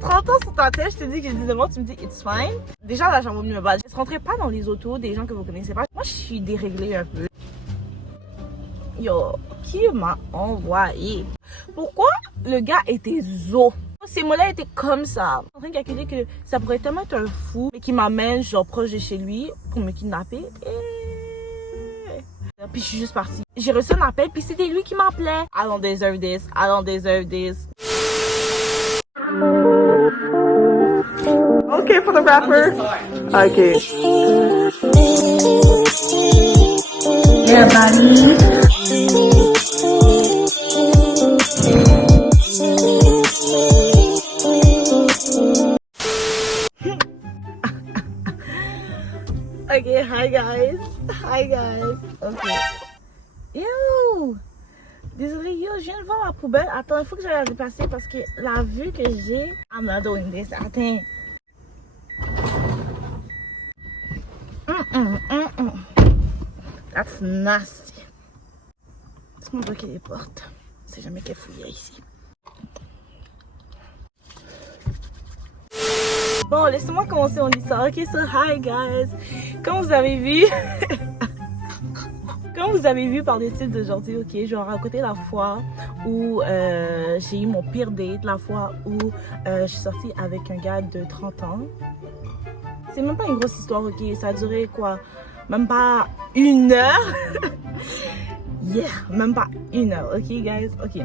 30 ans sur ta tête, je te dis que j'ai 19 ans, tu me dis it's fine. Déjà, là, j'en vais me battre. Ne rentrez pas dans les autos des gens que vous connaissez pas. Moi, je suis déréglée un peu. Yo, qui m'a envoyé? Pourquoi le gars était zo? Ses mollets étaient comme ça. Je suis en train de calculer que ça pourrait tellement être un fou mais qui m'amène genre proche de chez lui pour me kidnapper. Puis je suis juste partie. J'ai reçu un appel puis c'était lui qui m'appelait. I don't deserve this. I don't deserve this. Okay, photographer. Okay. Yeah, buddy. Okay, hi guys. Hi guys. Okay. Yo! Désolée, yo, je viens de voir la poubelle. Attends, il faut que j'aille la déplacer parce que la vue que j'ai... I'm not doing this. Attends. That's nasty. Laisse-moi bloquer les portes. On sait jamais qu'elle fouille ici. Bon, laissez-moi commencer mon histoire. Ok, so hi guys. Comme vous avez vu... Comme vous avez vu par le titre d'aujourd'hui, ok, je vais raconter la fois où j'ai eu mon pire date, la fois où je suis sortie avec un gars de 30 ans. C'est même pas une grosse histoire, ok, ça a duré quoi? Même pas 1 heure? Yeah, même pas 1 heure, ok guys, ok.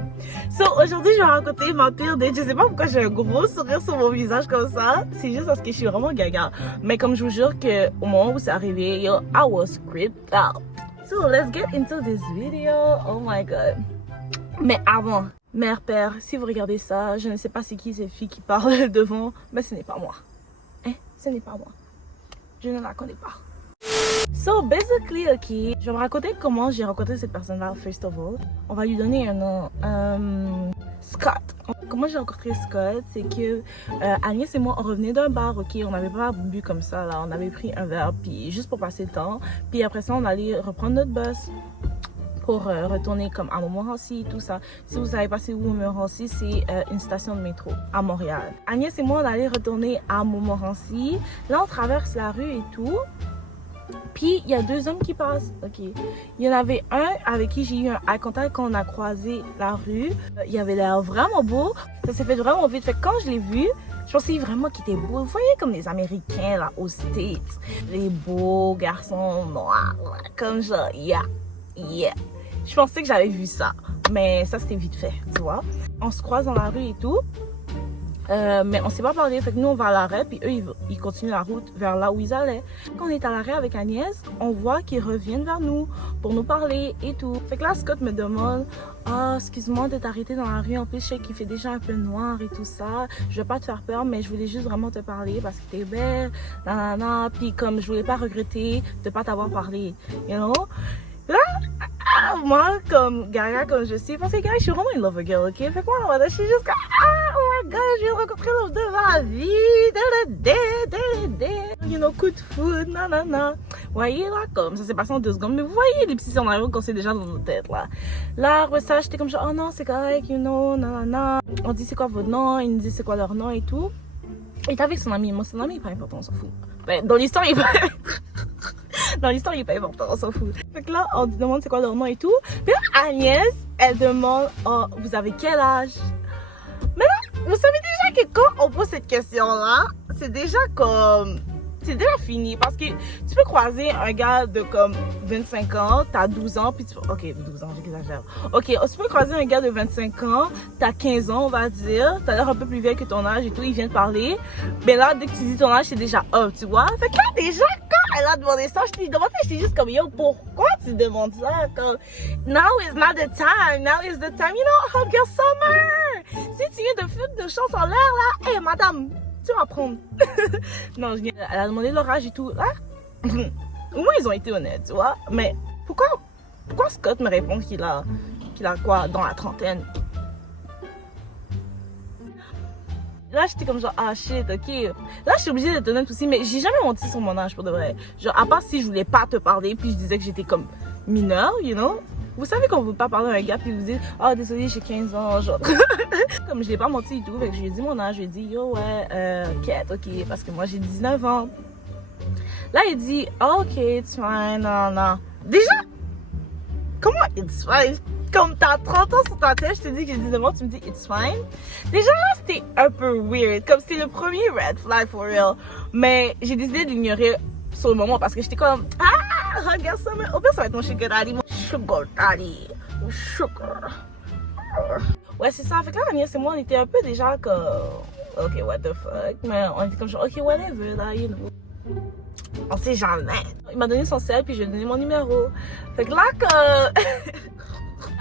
So, aujourd'hui je vais raconter ma pire date. Je sais pas pourquoi j'ai un gros sourire sur mon visage comme ça. C'est juste parce que je suis vraiment gaga. Mais comme je vous jure que au moment où c'est arrivé, yo, I was creeped out. So, let's get into this video. Oh my god. Mais avant, mère, père, si vous regardez ça, je ne sais pas c'est qui ces filles qui parlent devant, mais ce n'est pas moi. Hein? Ce n'est pas moi. Je ne la connais pas. So, basically, ok, je vais me raconter comment j'ai rencontré cette personne-là, first of all. On va lui donner un nom. Scott. Comment j'ai rencontré Scott, c'est que Agnès et moi, on revenait d'un bar, ok, on n'avait pas bu comme ça, là, on avait pris un verre, puis juste pour passer le temps. Puis après ça, on allait reprendre notre bus pour retourner comme à Montmorency, tout ça. Si vous savez pas c'est où Montmorency, c'est une station de métro à Montréal. Agnès et moi, on allait retourner à Montmorency. Là, on traverse la rue et tout. Puis, il y a 2 hommes qui passent, ok. Il y en avait un avec qui j'ai eu un eye contact quand on a croisé la rue. Il avait l'air vraiment beau. Ça s'est fait vraiment vite. Fait que quand je l'ai vu, je pensais vraiment qu'il était beau. Vous voyez comme les Américains, là, aux States. Les beaux garçons noirs, là, comme genre, yeah. Je pensais que j'avais vu ça. Mais ça, c'était vite fait, tu vois. On se croise dans la rue et tout. Mais on s'est pas parlé, fait que nous on va à l'arrêt, puis eux ils continuent la route vers là où ils allaient. Quand on est à l'arrêt avec Agnès, on voit qu'ils reviennent vers nous pour nous parler et tout. Fait que là Scott me demande, ah, excuse-moi de t'arrêter dans la rue, en plus je sais qu'il fait déjà un peu noir et tout ça, je veux pas te faire peur mais je voulais juste vraiment te parler parce que t'es belle, nanana, puis comme je voulais pas regretter de pas t'avoir parlé, you know. Là, moi, comme gaga, comme je suis, parce que gars, je suis vraiment in love with girl, ok? Fait que moi, je suis juste comme, oh my god, je viens de rencontrer l'homme de ma vie, you know, coup de foudre, nanana. Vous voyez, là, comme, ça s'est passé en 2 secondes, mais vous voyez les petits scénarios qu'on sait déjà dans nos têtes, là. Là, après ça, j'étais comme genre, oh non, c'est correct, you know, nanana. On dit c'est quoi votre nom, ils nous disent c'est quoi leur nom et tout. Il était avec son ami, moi, son ami, il est pas important, on s'en fout. Ben, dans l'histoire, il est pas... Dans l'histoire, il est pas important, on s'en fout. Fait que là, on demande c'est quoi leur nom et tout. Puis là, Agnès, elle demande, oh, vous avez quel âge? Mais là, vous savez déjà que quand on pose cette question-là, c'est déjà comme... C'est déjà fini parce que tu peux croiser un gars de comme 25 ans, t'as 12 ans, puis tu... Ok, 12 ans, j'exagère. Ok, tu peux croiser un gars de 25 ans, t'as 15 ans, on va dire, t'as l'air un peu plus vieille que ton âge et tout, il vient te parler. Mais là, dès que tu dis ton âge, c'est déjà up, tu vois. Fait que là, déjà, quand elle a demandé ça, je lui demandais, j'étais juste comme, yo, pourquoi tu demandes ça? Comme, now is not the time, now is the time, you know, hug your summer. Si tu viens de foutre de chance en l'air, là, hey, madame, tu vas prendre. Non, elle a demandé leur âge et tout. Là, au moins, ils ont été honnêtes, tu vois. Mais pourquoi Scott me répond qu'il a quoi, dans la trentaine? Là, j'étais comme genre, ah shit, ok. Là, je suis obligée d'être honnête aussi, mais j'ai jamais menti sur mon âge pour de vrai. Genre, à part si je voulais pas te parler, puis je disais que j'étais comme mineure, you know. Vous savez quand vous pas parler à un gars puis vous dites oh désolé j'ai 15 ans genre comme je l'ai pas menti et tout fait que je lui ai dit mon âge, je lui ai dit yo ouais quête ok parce que moi j'ai 19 ans. Là il dit oh, ok it's fine non. Déjà comment it's fine? Comme t'as 30 ans sur ta tête, je te dis que j'ai 19 ans, tu me dis it's fine. Déjà là c'était un peu weird, comme c'était le premier red flag for real. Mais j'ai décidé de l'ignorer sur le moment parce que j'étais comme ah regarde ça mais au pire ça va être mon sugar daddy, sugar. Ouais c'est ça, fait que là la nièce et moi on était un peu déjà comme ok what the fuck, mais on était comme genre ok whatever là you know. On sait jamais. Il m'a donné son sel puis je lui ai donné mon numéro. Fait que là que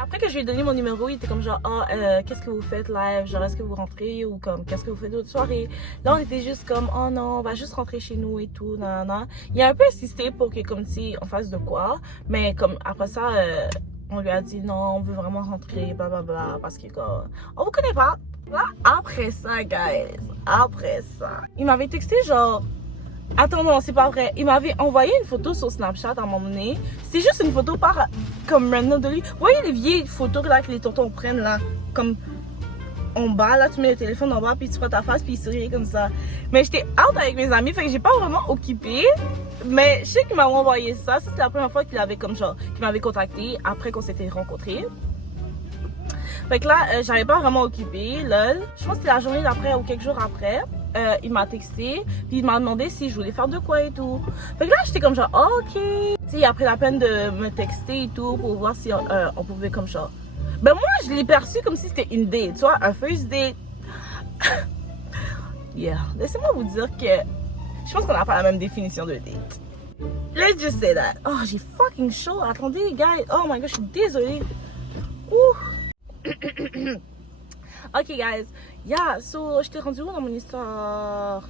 après que je lui ai donné mon numéro, il était comme genre oh qu'est-ce que vous faites live, genre est-ce que vous rentrez ou comme qu'est-ce que vous faites d'autres soirées. Là on était juste comme oh non on va juste rentrer chez nous et tout nanana. Il a un peu insisté pour que comme si on fasse de quoi, mais comme après ça on lui a dit non on veut vraiment rentrer blablabla parce que comme on vous connaît pas. Là après ça guys, après ça il m'avait texté genre attends non c'est pas vrai, il m'avait envoyé une photo sur Snapchat à un moment donné. C'est juste une photo par comme random de lui. Vous voyez les vieilles photos là que les tontons prennent là comme en bas là, tu mets le téléphone en bas puis tu prends ta face puis il sourit comme ça. Mais j'étais out avec mes amis fait que j'ai pas vraiment occupé. Mais je sais qu'il m'a envoyé ça. Ça c'est la première fois qu'il avait comme genre qu'il m'avait contacté après qu'on s'était rencontrés. Fait que là j'avais pas vraiment occupé lol. Je pense que c'était la journée d'après ou quelques jours après. Il m'a texté puis il m'a demandé si je voulais faire de quoi et tout. Fait que là j'étais comme genre oh, ok. Tu sais il a pris la peine de me texter et tout pour voir si on pouvait comme genre. Ben moi je l'ai perçu comme si c'était une date, tu vois, un first date. Yeah, laissez-moi vous dire que je pense qu'on n'a pas la même définition de date. Let's just say that. Oh j'ai fucking chaud, attendez guys, oh my god je suis désolée. Ouh. Ok guys, yeah, so je t'ai rendu où dans mon histoire?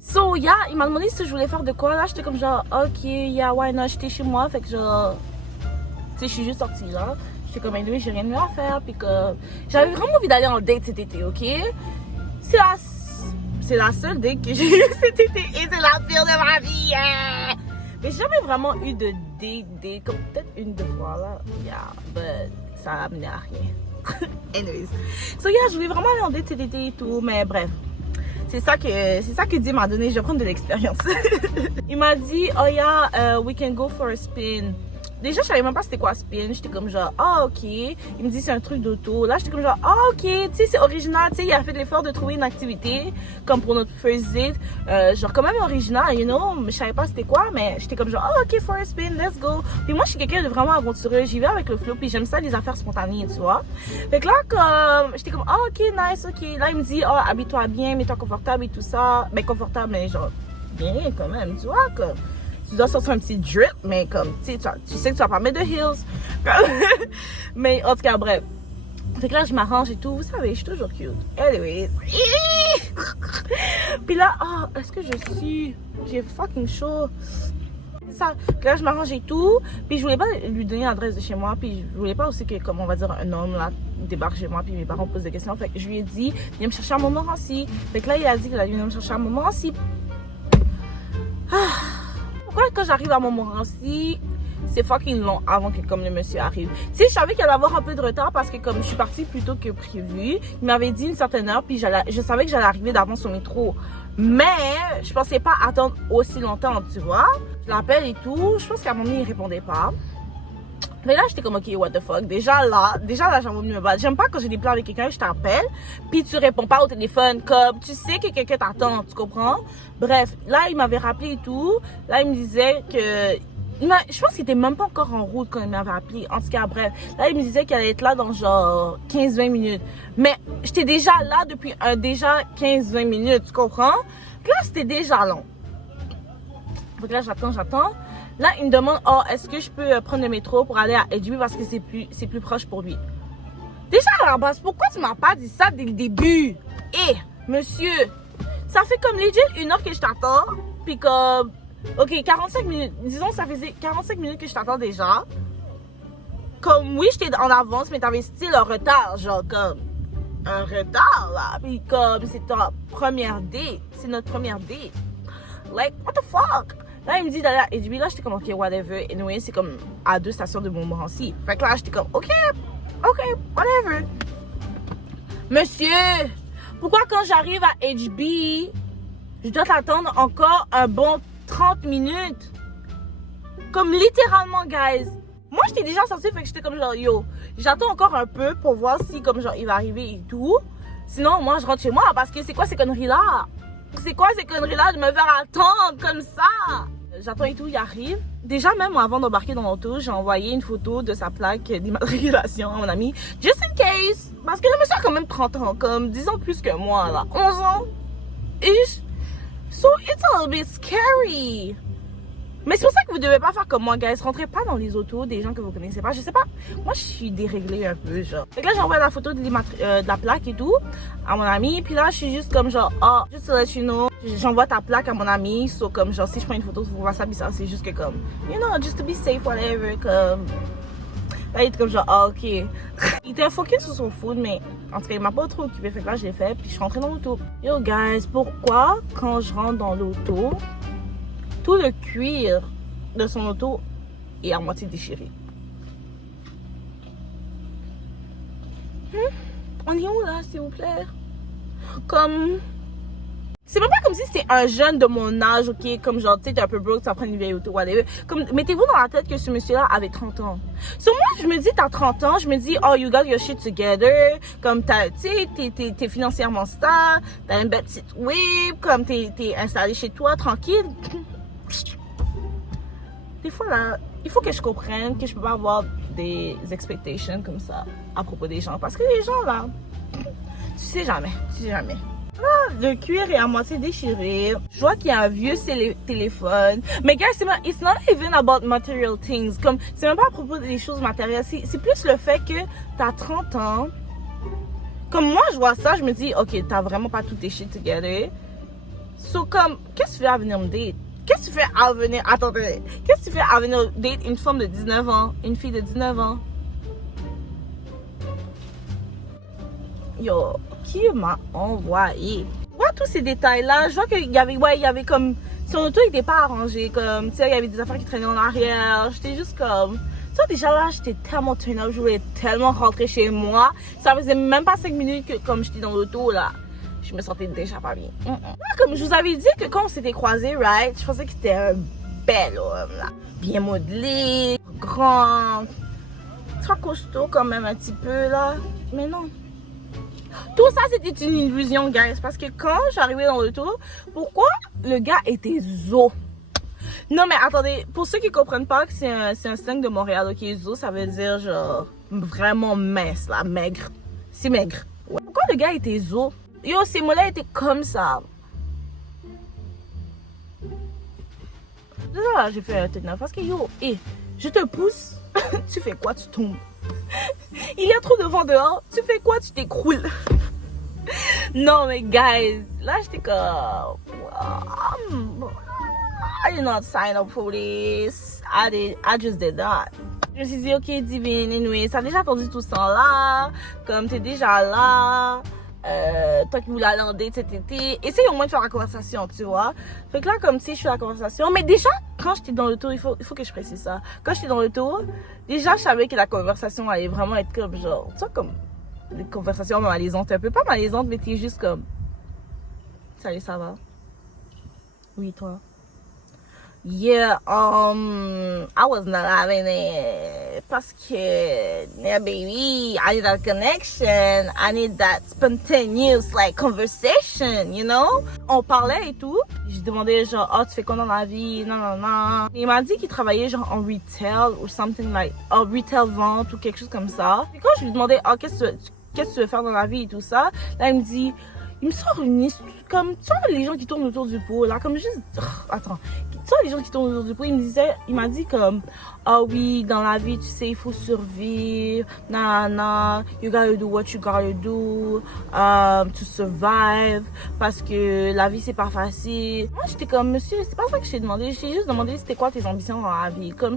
So yeah, il m'a demandé si je voulais faire de quoi. Là j'étais comme genre ok, yeah, why not, j'étais chez moi, fait que genre tu sais je suis juste sortie là. J'étais comme anyway, j'ai rien de mieux à faire puis que j'avais vraiment envie d'aller en date cet été, ok? C'est la seule date que j'ai eue cet été et c'est la pire de ma vie, yeah! Mais j'ai jamais vraiment eu de date, comme peut-être une, deux fois là, yeah, but ça a amené à rien. Anyways, so yeah, je voulais vraiment aller en date cet été et tout, mais bref, c'est ça que Dieu m'a donné, je vais prendre de l'expérience. Il m'a dit, oh yeah, we can go for a spin. Déjà, je savais même pas c'était quoi spin. J'étais comme genre, ah ok. Il me dit c'est un truc d'auto. Là, j'étais comme genre, ah ok. Tu sais, c'est original. Tu sais, il a fait l'effort de trouver une activité comme pour notre first date. Genre, quand même original, you know. Je savais pas c'était quoi, mais j'étais comme genre, ah ok, for a spin, let's go. Puis moi, je suis quelqu'un de vraiment aventureux. J'y vais avec le flow. Puis j'aime ça, les affaires spontanées, tu vois. Fait que là, comme, j'étais comme, ah ok, nice, ok. Là, il me dit, ah, habille-toi bien, mets-toi confortable et tout ça. Ben, confortable, mais genre, bien quand même, tu vois, comme. Tu dois sortir un petit drip, mais comme, tu sais que tu vas pas mettre de heels. Mais en tout cas, bref. Fait que là, je m'arrange et tout. Vous savez, je suis toujours cute. Anyways. Puis là, oh, est-ce que je suis... J'ai fucking chaud. Ça. Là, je m'arrange et tout. Puis je voulais pas lui donner l'adresse de chez moi. Puis je voulais pas aussi que, comme on va dire, un homme là débarque chez moi. Puis mes parents posent des questions. Fait que je lui ai dit, viens me chercher à Montmorency. Fait que là, il a dit qu'il allait venir me chercher à Montmorency. Quand j'arrive à Montmorency, c'est fucking long avant que comme le monsieur arrive. Tu sais, je savais qu'il allait avoir un peu de retard parce que comme je suis partie plus tôt que prévu, il m'avait dit une certaine heure puis je savais que j'allais arriver d'avance au métro. Mais je pensais pas attendre aussi longtemps, tu vois. Je l'appelle et tout, je pense qu'à un moment donné, il répondait pas. Mais là, j'étais comme, ok, what the fuck. Déjà là, j'ai envie de me battre. J'aime pas quand j'ai des plans avec quelqu'un, je t'appelle, puis tu réponds pas au téléphone, comme, tu sais que quelqu'un t'attend, tu comprends? Bref, là, il m'avait rappelé et tout. Là, il me disait que... je pense qu'il était même pas encore en route quand il m'avait appelé. En tout cas, bref. Là, il me disait qu'il allait être là dans genre 15-20 minutes. Mais j'étais déjà là depuis déjà 15-20 minutes, tu comprends? Là, c'était déjà long. Donc là, j'attends. Là, il me demande, oh, est-ce que je peux prendre le métro pour aller à Edgeby parce que c'est plus proche pour lui. Déjà, à la base, pourquoi tu m'as pas dit ça dès le début? Monsieur, ça fait comme legit 1 heure que je t'attends. Puis comme, ok, 45 minutes. Disons, ça faisait 45 minutes que je t'attends déjà. Comme, oui, j'étais en avance, mais t'avais style un retard, genre comme, un retard, là. Puis comme, c'est ta première date. C'est notre première date. Like, what the fuck? Là, il me dit d'aller à HB. Là, j'étais comme, ok, whatever. Anyway, c'est comme à 2 stations de Montmorency. Fait que là, j'étais comme, ok, whatever. Monsieur, pourquoi quand j'arrive à HB, je dois t'attendre encore un bon 30 minutes? Comme littéralement, guys. Moi, j'étais déjà sortie, fait que j'étais comme genre, yo, j'attends encore un peu pour voir si, comme genre, il va arriver et tout. Sinon, moi, je rentre chez moi parce que c'est quoi ces conneries-là? C'est quoi ces conneries-là de me faire attendre comme ça? J'attends et tout, il arrive. Déjà, même avant d'embarquer dans l'auto, j'ai envoyé une photo de sa plaque d'immatriculation à mon ami. Just in case. Parce que le monsieur a quand même 30 ans, comme 10 ans plus que moi, là. 11 ans. Ish. So, it's a little bit scary. Mais c'est pour ça que vous devez pas faire comme moi, guys. Rentrez pas dans les autos des gens que vous connaissez pas. Je sais pas. Moi, je suis déréglée un peu, genre. Fait que là, j'envoie la photo de la plaque et tout à mon ami. Puis là, je suis juste comme genre, oh, just to let you know. J'envoie ta plaque à mon ami. So, comme genre, si je prends une photo, vous voir ça bizarre. C'est juste que comme, you know, just to be safe, whatever. Comme. Là, il était comme genre, ah, ok. Il était focus sur son food, mais en tout cas, il m'a pas trop occupé. Fait que là, je l'ai fait. Puis je suis rentrée dans l'auto. Yo, guys, pourquoi quand je rentre dans l'auto, tout le cuir de son auto est à moitié déchiré? On est où là, s'il vous plaît? Comme... C'est même pas comme si c'était un jeune de mon âge, ok? Comme genre, tu sais, t'es un peu broke, tu vas prendre une vieille auto, whatever. Comme, mettez-vous dans la tête que ce monsieur-là avait 30 ans. Sur moi, je me dis, t'as 30 ans, je me dis, oh, you got your shit together. Comme, tu sais, t'es financièrement stable, t'as une belle petite whip, comme t'es installé chez toi, tranquille. Des fois, là, il faut que je comprenne que je peux pas avoir des expectations comme ça à propos des gens. Parce que les gens, là, tu sais jamais. Ah, le cuir est à moitié déchiré. Je vois qu'il y a un vieux téléphone. Mais guys, it's not even about material things. Comme, c'est même pas à propos des choses matérielles. C'est plus le fait que t'as 30 ans. Comme moi, je vois ça, je me dis, ok, t'as vraiment pas tout tes shit together. So, comme, qu'est-ce que tu fais à venir me date? Qu'est-ce que tu fais à venir... Attendez. Qu'est-ce que tu fais à venir date une femme de 19 ans? Une fille de 19 ans? Yo, qui m'a envoyé? Je vois tous ces détails-là. Je vois qu'il y avait comme... Son auto n'était pas arrangé. Comme, tu sais, il y avait des affaires qui traînaient en arrière. J'étais juste comme... Tu vois, déjà là, j'étais tellement turn up. Je voulais tellement rentrer chez moi. Ça faisait même pas 5 minutes que, comme j'étais dans l'auto, là, je me sentais déjà pas bien. Comme je vous avais dit que quand on s'était croisés, right, je pensais que c'était un bel homme, là. Bien modelé, grand, très costaud quand même un petit peu, là. Mais non. Tout ça, c'était une illusion, guys. Parce que quand j'arrivais dans l'auto, pourquoi le gars était zo? Non, mais attendez, pour ceux qui comprennent pas que c'est un slang de Montréal, ok, zo, ça veut dire genre vraiment mince, là, maigre. C'est maigre. Ouais. Pourquoi le gars était zo? Yo, ses mollets étaient comme ça. Là, j'ai fait un tête neuf parce que yo, je te pousse, tu fais quoi? Tu tombes. Il y a trop de vent dehors, tu fais quoi? Tu t'écroules. Non, mais guys, là, j'étais comme... I did not sign up for this. I just did that. Je me suis dit, ok, divine, anyway, ça a déjà attendu tout ce temps-là. Comme t'es déjà là. Toi qui voulais aller en date cet été, essaye au moins de faire la conversation, tu vois. Fait que là, comme si je fais la conversation, mais déjà, quand j'étais dans l'auto, il faut que je précise ça. Quand j'étais dans l'auto, déjà, je savais que la conversation allait vraiment être comme genre, tu vois, comme des conversations malaisantes, un peu pas malaisantes, mais t'es juste comme, salut, ça va? Oui, toi? Yeah, I was not having it. Parce que, yeah, baby, I need that connection. I need that spontaneous, like, conversation, you know? On parlait et tout. Je demandais, genre, oh, tu fais quoi dans la vie? Non. Il m'a dit qu'il travaillait, genre, en retail ou something like, retail vente ou quelque chose comme ça. Et quand je lui demandais, oh, qu'est-ce que tu veux faire dans la vie et tout ça, là, il me dit, il me sort une liste, comme, tu vois, les gens qui tournent autour du pot, là, comme juste, attends, tu vois, les gens qui tournent autour du pot, il m'a dit comme, ah oui, dans la vie, tu sais, il faut survivre, you gotta do what you gotta do, to survive, parce que la vie, c'est pas facile. Moi, j'étais comme, monsieur, c'est pas ça que je t'ai demandé, je t'ai juste demandé c'était quoi tes ambitions dans la vie, comme,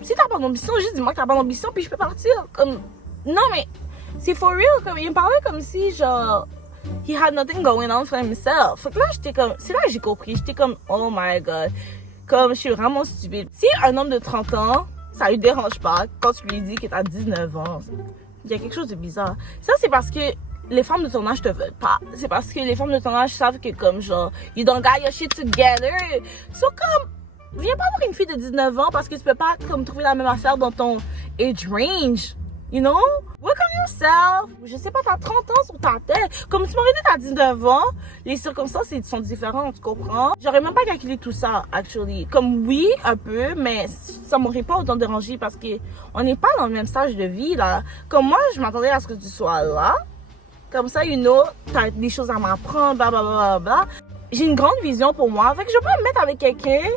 si t'as pas d'ambition, juste dis-moi que t'as pas d'ambition, puis je peux partir, comme, non, mais, c'est for real, comme, il me parlait comme si, genre, he had nothing going on for himself. Fait que là, j'étais comme... C'est là que j'ai compris. J'étais comme, oh my god. Comme, je suis vraiment stupide. Si un homme de 30 ans, ça lui dérange pas quand tu lui dis que t'as 19 ans, il y a quelque chose de bizarre. Ça, c'est parce que les femmes de ton âge te veulent pas. C'est parce que les femmes de ton âge savent que comme genre, you don't got your shit together. So comme, viens pas avoir une fille de 19 ans parce que tu peux pas comme trouver la même affaire dans ton age range. You know? Work on yourself. Je sais pas, t'as 30 ans sur ta tête. Comme tu m'aurais dit t'as 19 ans, les circonstances sont différentes, tu comprends? J'aurais même pas calculé tout ça, actually. Comme oui, un peu, mais ça m'aurait pas autant dérangé parce que on n'est pas dans le même stage de vie, là. Comme moi, je m'attendais à ce que tu sois là. Comme ça, you know, t'as des choses à m'apprendre, blablabla. J'ai une grande vision pour moi. Fait que je vais pas me mettre avec quelqu'un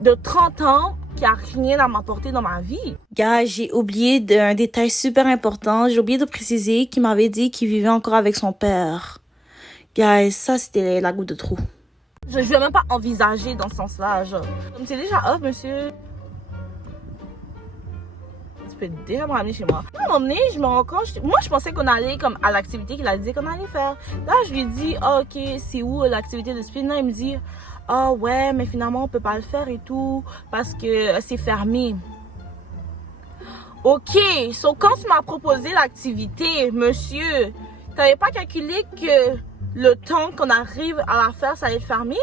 de 30 ans qui a rien à m'apporter dans ma vie. Guys, j'ai oublié un détail super important. J'ai oublié de préciser qu'il m'avait dit qu'il vivait encore avec son père. Guys, ça c'était la goutte de trop. Je vais même pas envisager dans ce sens-là, genre. Comme c'est déjà off, monsieur. Tu peux déjà me ramener chez moi. À un moment donné, je me rends compte, moi je pensais qu'on allait comme à l'activité qu'il a dit qu'on allait faire. Là, je lui dis, oh, ok, c'est où l'activité de spin? Là, il me dit, ah oh, ouais, mais finalement on peut pas le faire et tout parce que c'est fermé. Ok, so quand tu m'as proposé l'activité, monsieur, t'avais pas calculé que le temps qu'on arrive à la faire, ça allait être fermé?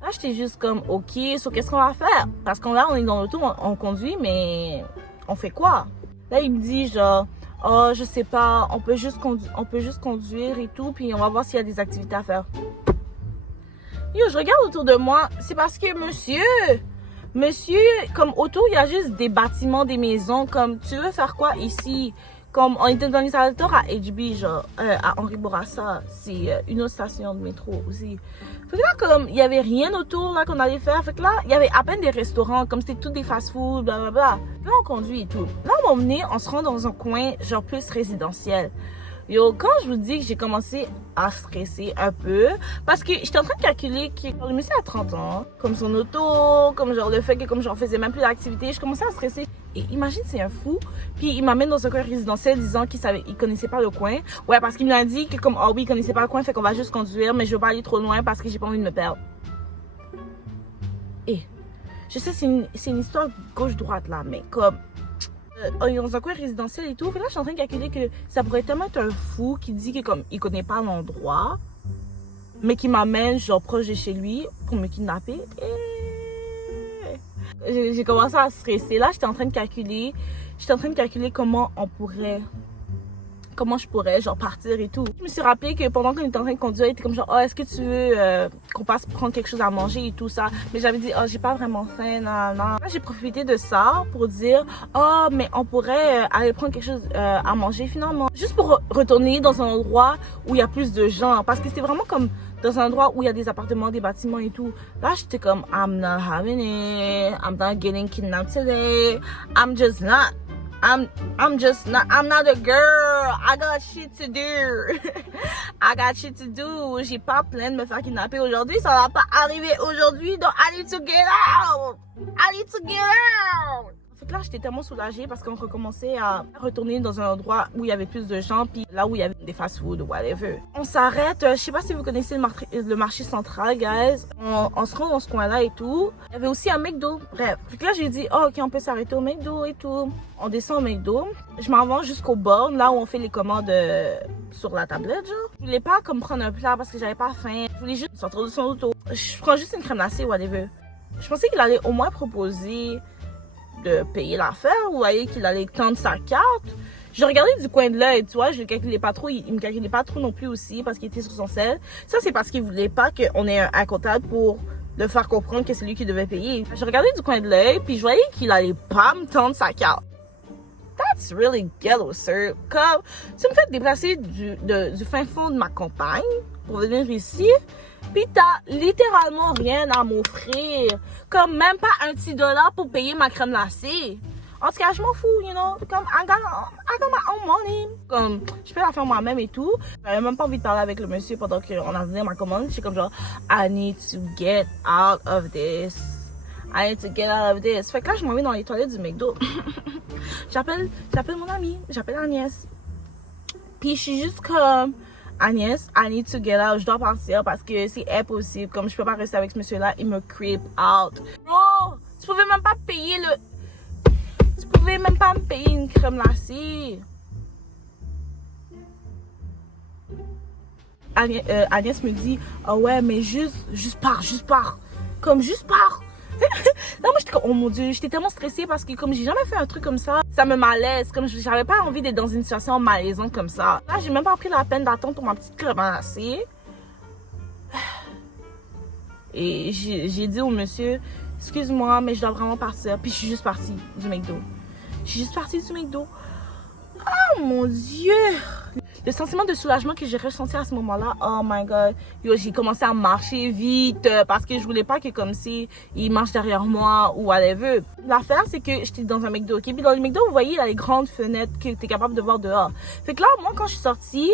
Là, j'étais juste comme, ok, so qu'est-ce qu'on va faire? Parce qu'on là, on est dans l'auto, on conduit, mais on fait quoi? Là, il me dit genre, oh, je sais pas, on peut juste conduire et tout, puis on va voir s'il y a des activités à faire. Yo, je regarde autour de moi, c'est parce que monsieur, comme autour, il y a juste des bâtiments, des maisons, comme, tu veux faire quoi ici? Comme, on était dans l'installateur à HB, genre, à Henri Bourassa, c'est une autre station de métro aussi. Fait que là, comme, il y avait rien autour, là, qu'on allait faire. Fait que là, il y avait à peine des restaurants, comme c'était tout des fast-food, blablabla. Là, on conduit et tout. Là, à un moment donné, on se rend dans un coin, genre, plus résidentiel. Yo, quand je vous dis que j'ai commencé à stresser un peu, parce que j'étais en train de calculer que le monsieur a 30 ans, comme son auto, comme genre le fait que comme j'en faisais même plus d'activité, je commençais à stresser. Et imagine, c'est un fou, puis il m'amène dans un coin résidentiel disant il connaissait pas le coin. Ouais, parce qu'il m'a dit que comme, oh oui, il connaissait pas le coin, fait qu'on va juste conduire, mais je veux pas aller trop loin parce que j'ai pas envie de me perdre. Et, je sais, c'est une histoire gauche-droite là, mais comme... dans un coin résidentiel et tout. Là, je suis en train de calculer que ça pourrait tellement être un fou qui dit que comme il connaît pas l'endroit, mais qui m'amène genre proche de chez lui pour me kidnapper. Et j'ai commencé à stresser. Là, j'étais en train de calculer comment je pourrais genre partir et tout. Je me suis rappelé que pendant qu'on était en train de conduire, il était comme genre, oh, est-ce que tu veux qu'on passe prendre quelque chose à manger et tout ça. Mais j'avais dit, oh, j'ai pas vraiment faim, non. Là, j'ai profité de ça pour dire, oh, mais on pourrait aller prendre quelque chose à manger finalement. Juste pour retourner dans un endroit où il y a plus de gens. Parce que c'était vraiment comme dans un endroit où il y a des appartements, des bâtiments et tout. Là, j'étais comme, I'm not having it. I'm not getting kidnapped today. I'm not a girl. I got shit to do. J'ai pas plein de me faire kidnapper aujourd'hui. Ça va pas arriver aujourd'hui. Donc, I need to get out. Fait que là, j'étais tellement soulagée parce qu'on recommençait à retourner dans un endroit où il y avait plus de gens, puis là où il y avait des fast-food ou whatever. On s'arrête, je sais pas si vous connaissez le marché central, guys. On se rend dans ce coin-là et tout. Il y avait aussi un McDo. Bref. Fait que là, j'ai dit, oh, ok, on peut s'arrêter au McDo et tout. On descend au McDo. Je m'en vais jusqu'au bornes, là où on fait les commandes sur la tablette, genre. Je voulais pas comme prendre un plat parce que j'avais pas faim. Je voulais juste sortir de son auto. Je prends juste une crème glacée, whatever. Je pensais qu'il allait au moins proposer de payer l'affaire, ou qu'il allait tendre sa carte. Je regardais du coin de l'œil, tu vois, je le calculais pas trop, il me calculait pas trop non plus aussi parce qu'il était sur son sel. Ça, c'est parce qu'il voulait pas qu'on ait un comptable pour le faire comprendre que c'est lui qui devait payer. Je regardais du coin de l'œil, puis je voyais qu'il allait pas me tendre sa carte. That's really ghetto, sir. Comme, tu me fais déplacer du fin fond de ma campagne pour venir ici, puis t'as littéralement rien à m'offrir. Comme même pas un petit dollar pour payer ma crème glacée. En tout cas, je m'en fous, you know. Comme, I got my own money. Comme, je peux la faire moi-même et tout. J'avais même pas envie de parler avec le monsieur pendant qu'on attendait ma commande. J'étais comme genre, I need to get out of this. Fait que là, je m'en vais dans les toilettes du McDo. J'appelle mon amie, j'appelle Agnès. Puis je suis juste comme, Agnès, I need to get out. Je dois partir parce que c'est impossible. Comme je peux pas rester avec ce monsieur-là, il me creep out. Bro, tu pouvais même pas payer le... Tu pouvais même pas me payer une crème glacée. Agnès me dit, ah ouais, mais juste pars. Comme juste pars. Là, moi, j'étais comme, oh mon Dieu, j'étais tellement stressée parce que comme j'ai jamais fait un truc comme ça me malaise. Comme j'avais pas envie d'être dans une situation malaisante comme ça. Là, j'ai même pas pris la peine d'attendre pour ma petite crème glacée. Et j'ai dit au monsieur, excuse-moi, mais je dois vraiment partir. Puis je suis juste partie du McDo. Oh mon Dieu! Le sentiment de soulagement que j'ai ressenti à ce moment-là, oh my god, yo, j'ai commencé à marcher vite parce que je voulais pas que comme si il marche derrière moi ou whatever. L'affaire, c'est que j'étais dans un McDo, ok? Puis dans le McDo, vous voyez, il y a les grandes fenêtres que t'es capable de voir dehors. Fait que là, moi, quand je suis sortie,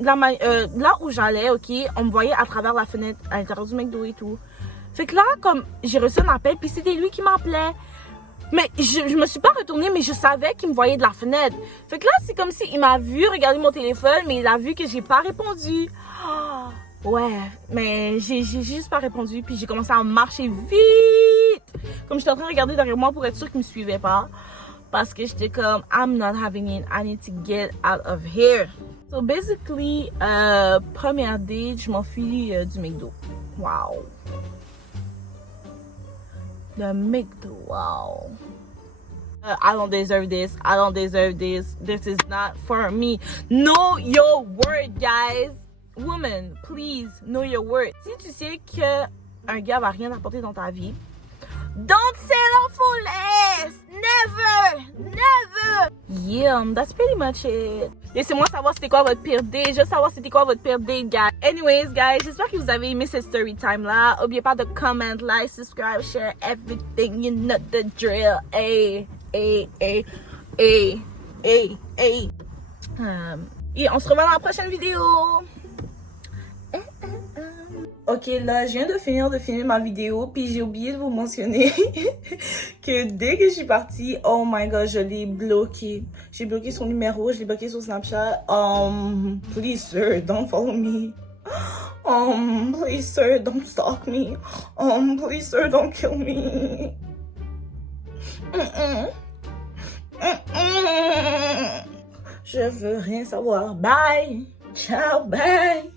là où j'allais, ok, on me voyait à travers la fenêtre à l'intérieur du McDo et tout. Fait que là, comme j'ai reçu un appel, puis c'était lui qui m'appelait. Mais je me suis pas retournée, mais je savais qu'il me voyait de la fenêtre. Fait que là, c'est comme s'il m'a vu regarder mon téléphone, mais il a vu que j'ai pas répondu. Oh, ouais, mais j'ai juste pas répondu, puis j'ai commencé à marcher vite. Comme j'étais en train de regarder derrière moi pour être sûre qu'il me suivait pas. Parce que j'étais comme, I'm not having it, I need to get out of here. So basically, première date, je m'enfuis du McDo. Wow. The McDo, wow. I don't deserve this. This is not for me. Know your word, guys. Woman, please know your word. Si tu sais qu'un gars va rien apporter dans ta vie, don't settle for less. Never. Yeah, that's pretty much it. Laissez-moi savoir c'était quoi votre pire date. Je veux savoir c'était quoi votre pire date, guys. Anyways, guys, j'espère que vous avez aimé cette story time là. N'oubliez pas de comment, like, subscribe, share everything. You know the drill. Et on se revoit dans la prochaine vidéo. Ok, là, je viens de finir de filmer ma vidéo, puis j'ai oublié de vous mentionner que dès que je suis partie, oh my god, je l'ai bloqué. J'ai bloqué son numéro, je l'ai bloqué sur Snapchat. Please sir, don't follow me. Please sir, don't stalk me. Please sir, don't kill me. Je veux rien savoir. Bye. Ciao, bye.